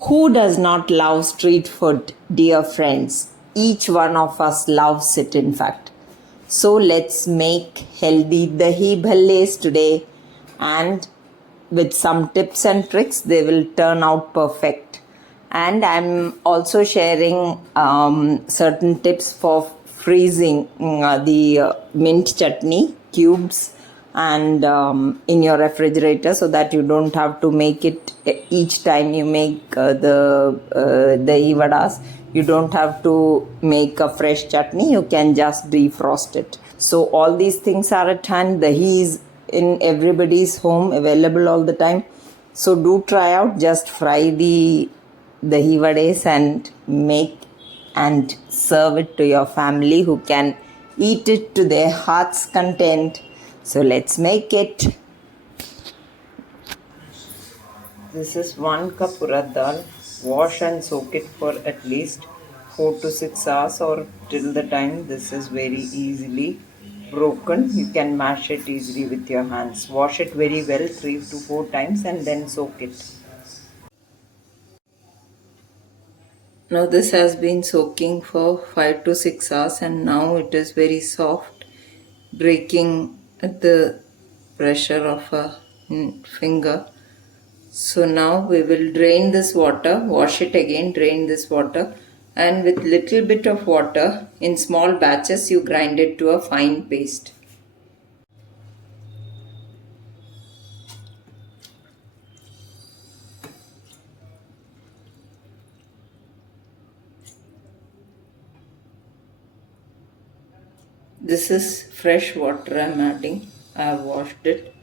Who does not love street food, dear friends? Each one of us loves it, in fact. So let's make healthy dahi bhalles today, and with some tips and tricks, they will turn out perfect. And I'm also sharing certain tips for freezing the mint chutney cubes and in your refrigerator, so that you don't have to make it each time you make the vadas. You don't have to make a fresh chutney, you can just defrost it. So all these things are at hand. Dahi is in everybody's home, available all the time. So do try out, just fry the dahi vades and make and serve it to your family, who can eat it to their heart's content. So let's make it. This is 1 cup urad dal. Wash and soak it for at least 4 to 6 hours, or till the time this is very easily broken. You can mash it easily with your hands. Wash it very well 3 to 4 times and then soak it. Now this has been soaking for 5 to 6 hours, and now it is very soft, breaking at the pressure of a finger. So now we will drain this water, wash it again, drain this water, and with little bit of water in small batches you grind it to a fine paste. This is fresh water I am adding. I have washed it.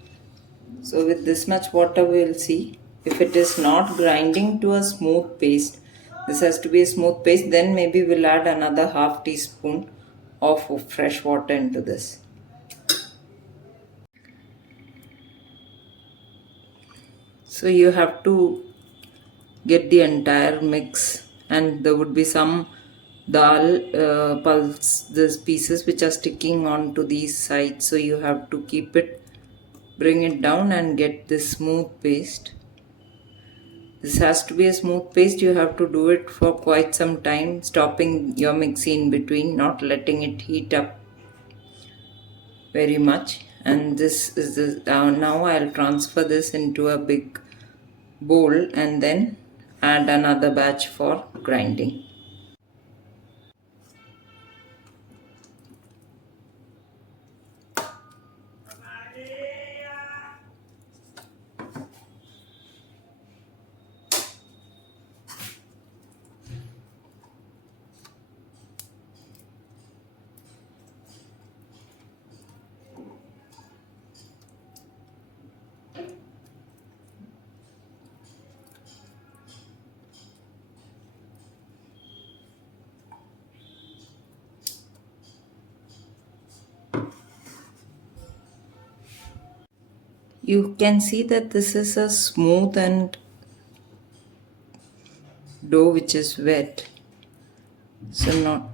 So with this much water we will see if it is not grinding to a smooth paste. This has to be a smooth paste. Then maybe we'll add another half teaspoon of fresh water into this. So you have to get the entire mix, and there would be some dal pulse, these pieces which are sticking onto these sides. So you have to keep it, bring it down and get this smooth paste. This has to be a smooth paste. You have to do it for quite some time, stopping your mixie in between, not letting it heat up very much. And this is the now I'll transfer this into a big bowl and then add another batch for grinding. You can see that this is a smooth and dough which is wet. So not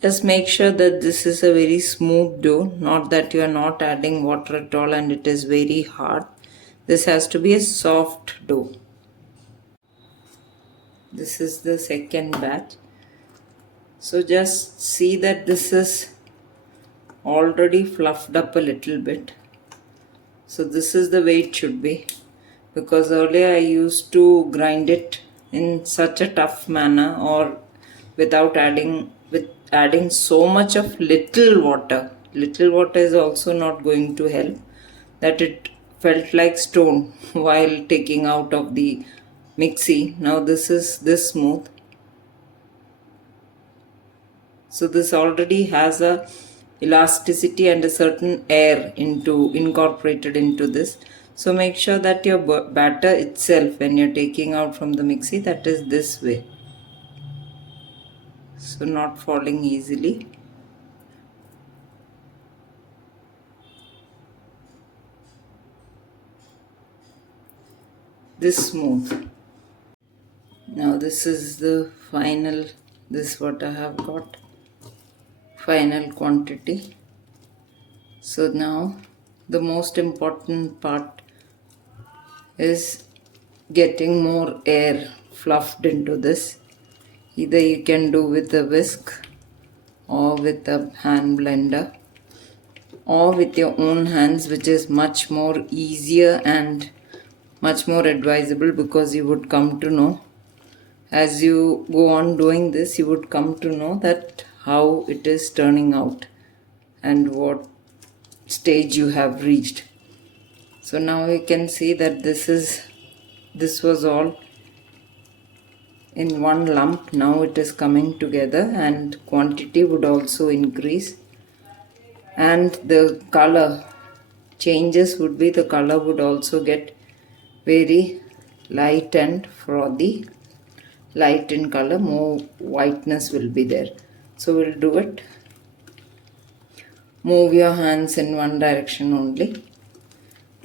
just make sure that this is a very smooth dough, not that you are not adding water at all and it is very hard. This has to be a soft dough. This is the second batch. So just see that this is already fluffed up a little bit. So this is the way it should be, because earlier I used to grind it in such a tough manner, or without adding so much of little water. Little water is also not going to help, that it felt like stone while taking out of the mixie. Now this is this smooth. So this already has a elasticity and a certain air incorporated into this. So make sure that your batter itself, when you're taking out from the mixie, that is this way. So not falling easily. This smooth. Now this is the final, this what I have got, final quantity. So now the most important part is getting more air fluffed into this. Either you can do with a whisk or with a hand blender or with your own hands, which is much more easier and much more advisable, because you would come to know, as you go on doing this, you would come to know that how it is turning out and what stage you have reached. So now you can see that this was all in one lump. Now it is coming together and quantity would also increase, and the color changes would be, the color would also get very light and frothy, light in color, more whiteness will be there. So we'll do it. Move your hands in one direction only.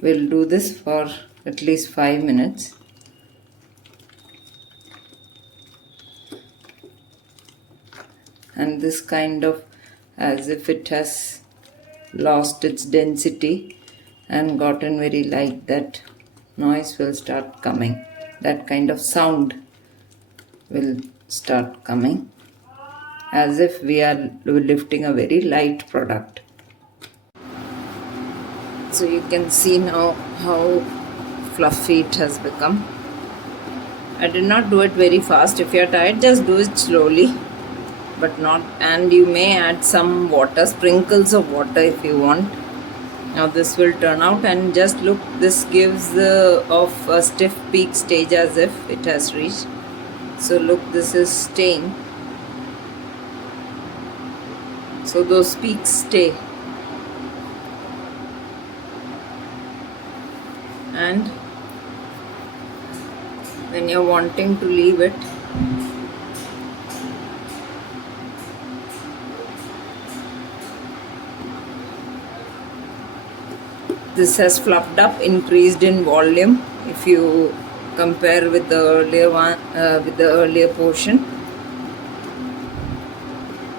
We'll do this for at least 5 minutes. And this kind of, as if it has lost its density and gotten very light, that noise will start coming, that kind of sound will start coming, as if we are lifting a very light product. So you can see now how fluffy it has become. I did not do it very fast. If you are tired, just do it slowly, but not, and you may add some water, sprinkles of water if you want. Now this will turn out, and just look, this gives of a stiff peak stage, as if it has reached. So look, this is staying. So those peaks stay. And when you're wanting to leave it, this has fluffed up, increased in volume if you compare with the earlier one, with the earlier portion,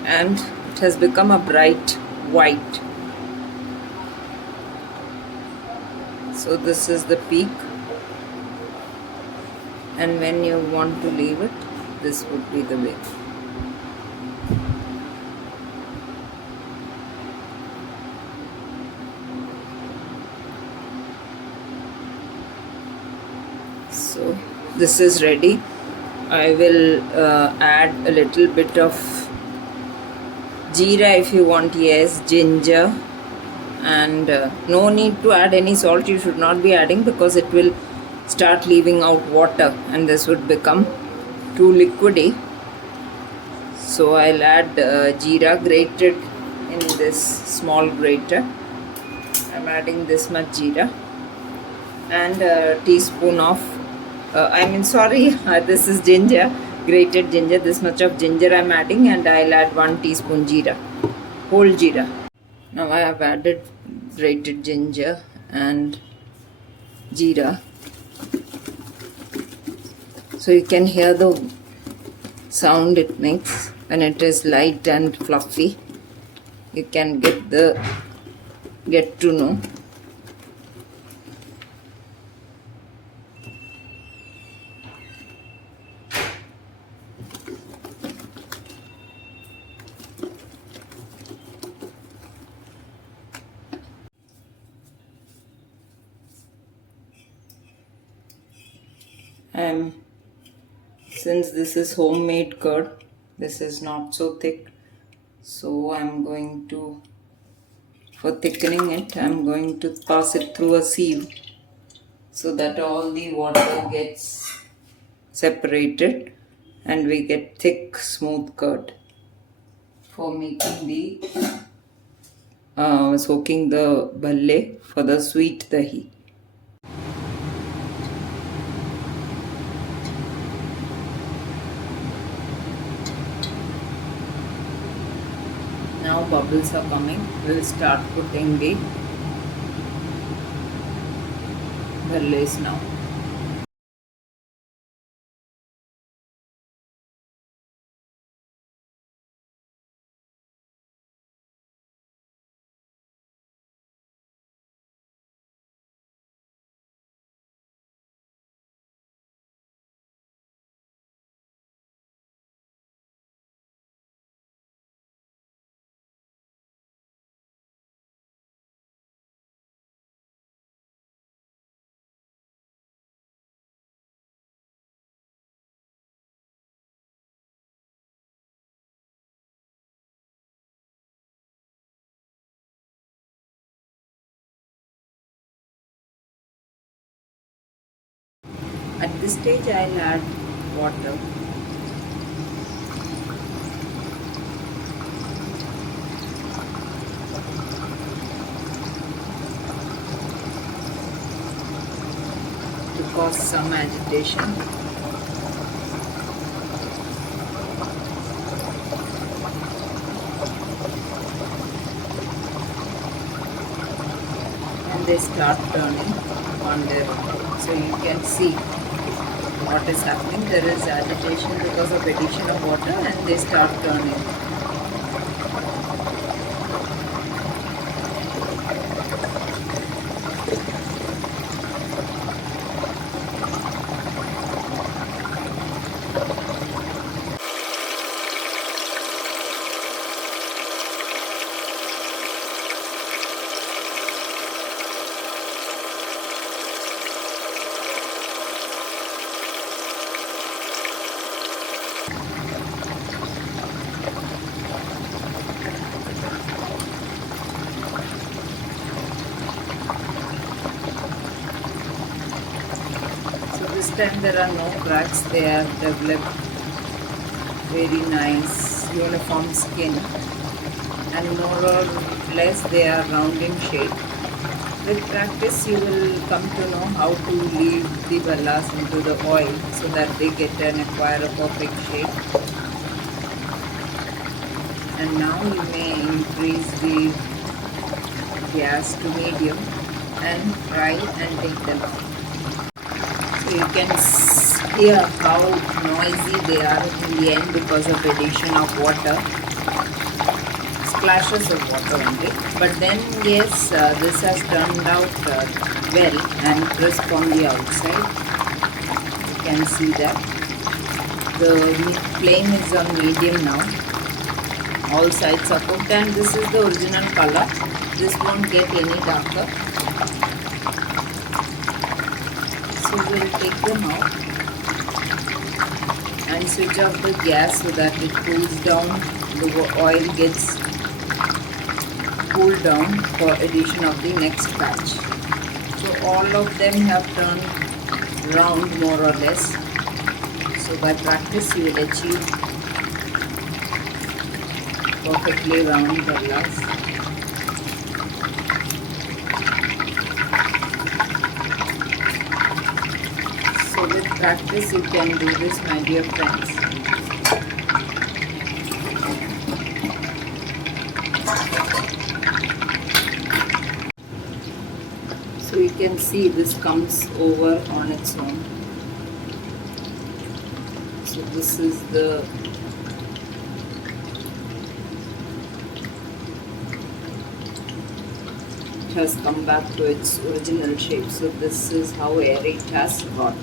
and it has become a bright white. So this is the peak, and when you want to leave it, this would be the way. So this is ready. I will add a little bit of jeera if you want, yes, ginger, and no need to add any salt. You should not be adding, because it will start leaving out water and this would become too liquidy. So I'll add jeera grated in this small grater. I'm adding this much jeera and a teaspoon of this is ginger, grated ginger. This much of ginger I'm adding, and I'll add 1 teaspoon jeera, whole jeera. Now I have added grated ginger and jeera. So you can hear the sound it makes when it is light and fluffy. You can get to know. Since this is homemade curd, this is not so thick, so I'm going to, for thickening it, I'm going to pass it through a sieve so that all the water gets separated and we get thick, smooth curd for making the soaking the bhalle for the sweet dahi. Now bubbles are coming. We'll start putting the bhalles now. At this stage I'll add water. To cause some agitation. And they start turning on their own. So you can see what is happening. There is agitation because of addition of water and they start turning. This time there are no cracks, they have developed very nice uniform skin and more or less they are round in shape. With practice you will come to know how to leave the bhallas into the oil so that they acquire a perfect shape. And now you may increase the gas to medium and fry and take them out. You can hear how noisy they are in the end because of addition of water, splashes of water only. But then yes, this has turned out well and crisp on the outside. You can see that the flame is on medium now. All sides are cooked and this is the original color. This won't get any darker. So we'll take them out and switch off the gas so that it cools down, the oil gets cooled down for addition of the next batch. So all of them have turned round more or less. So by practice you will achieve perfectly round bhallas. So with practice you can do this, my dear friends. So you can see this comes over on its own. So this is the it has come back to its original shape. So this is how airy it has got.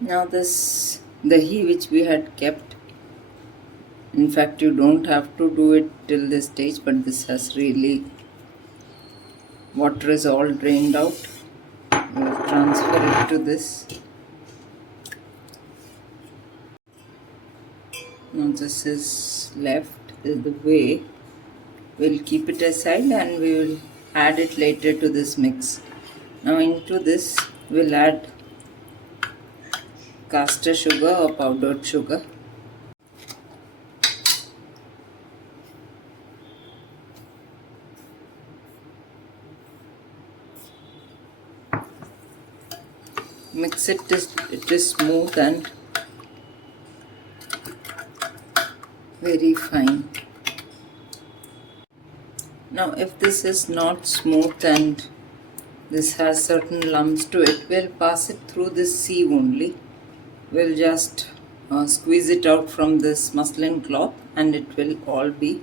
Now this dahi which we had kept, in fact you don't have to do it till this stage, but this has really, water is all drained out. We'll transfer it to this. Now this is left is the way. We'll keep it aside and we will add it later to this mix. Now into this we'll add caster sugar or powdered sugar. Mix it till it is smooth and very fine. Now if this is not smooth and this has certain lumps to it, we'll pass it through this sieve only. We'll just squeeze it out from this muslin cloth and it will all be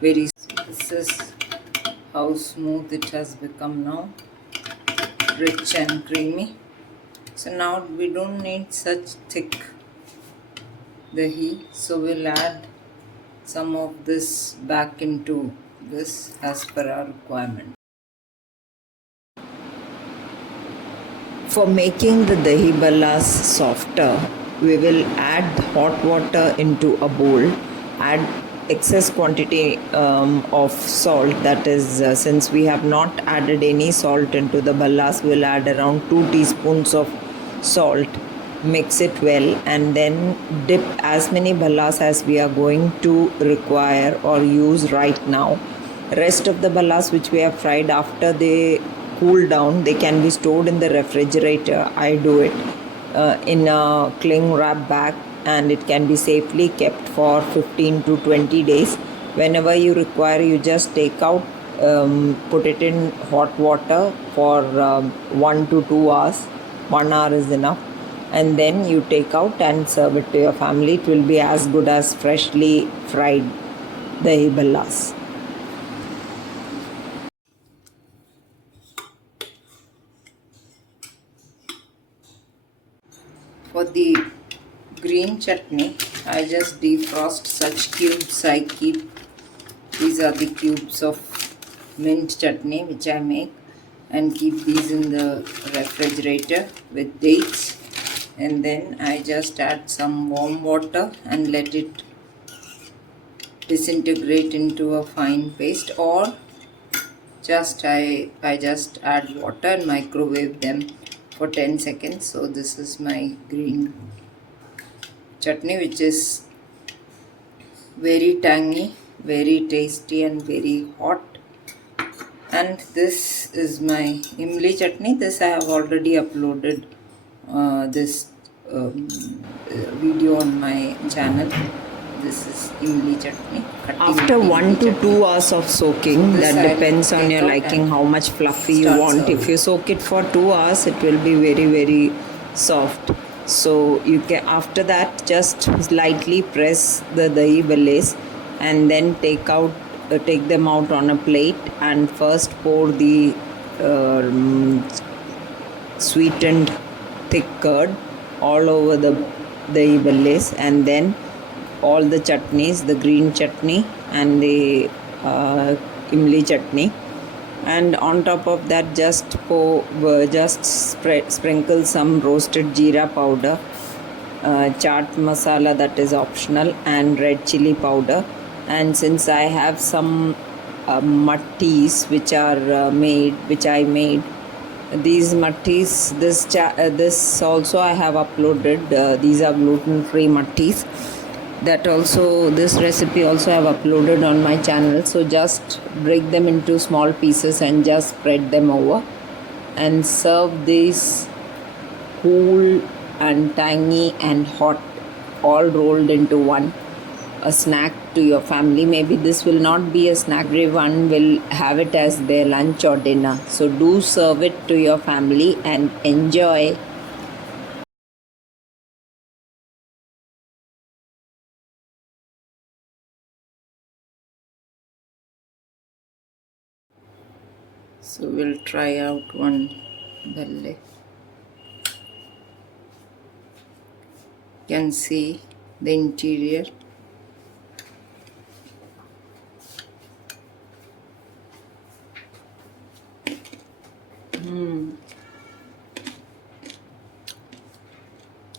very. This is how smooth it has become now, rich and creamy. So now we don't need such thick dahi, so we'll add some of this back into this as per our requirement. For making the dahi bhallas softer, we will add hot water into a bowl, add excess quantity of salt, that is since we have not added any salt into the bhallas, we'll add around 2 teaspoons of salt. Mix it well and then dip as many bhallas as we are going to require or use right now. Rest of the bhallas which we have fried, after they cool down, they can be stored in the refrigerator. I do it in a cling wrap bag, and it can be safely kept for 15 to 20 days. Whenever you require, you just take out, put it in hot water for 1 to 2 hours. 1 hour is enough, and then you take out and serve it to your family. It will be as good as freshly fried dahi bhallas. For the green chutney, I just defrost such cubes. I keep, these are the cubes of mint chutney which I make, and keep these in the refrigerator with dates. And then I just add some warm water and let it disintegrate into a fine paste, or just I just add water and microwave them for 10 seconds. So this is my green chutney, which is very tangy, very tasty and very hot. And this is my imli chutney. This I have already uploaded this video on my channel. This is imli chutney. After 1 to 2 hours of soaking, that depends on your liking how much fluffy you want. If you soak it for 2 hours, it will be very, very soft. So you can, after that, just lightly press the dahi bhallas and then take them out on a plate, and first pour the sweetened thick curd all over the dahi bhallas, and then all the chutneys, the green chutney and the imli chutney, and on top of that just sprinkle some roasted jeera powder, chaat masala, that is optional, and red chili powder. And since I have some mattis which are which I made, these mattis, this also I have uploaded. These are gluten-free mattis. That also, this recipe also I have uploaded on my channel. So just break them into small pieces and just spread them over, and serve these cool and tangy and hot, all rolled into one, a snack to your family. Maybe this will not be a snack, everyone will have it as their lunch or dinner. So do serve it to your family and enjoy. So we'll try out one bhalle. You can see the interior.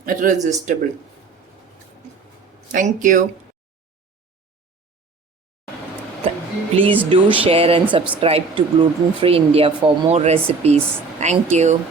Irresistible. Thank you. Please do share and subscribe to Gluten Free India for more recipes. Thank you.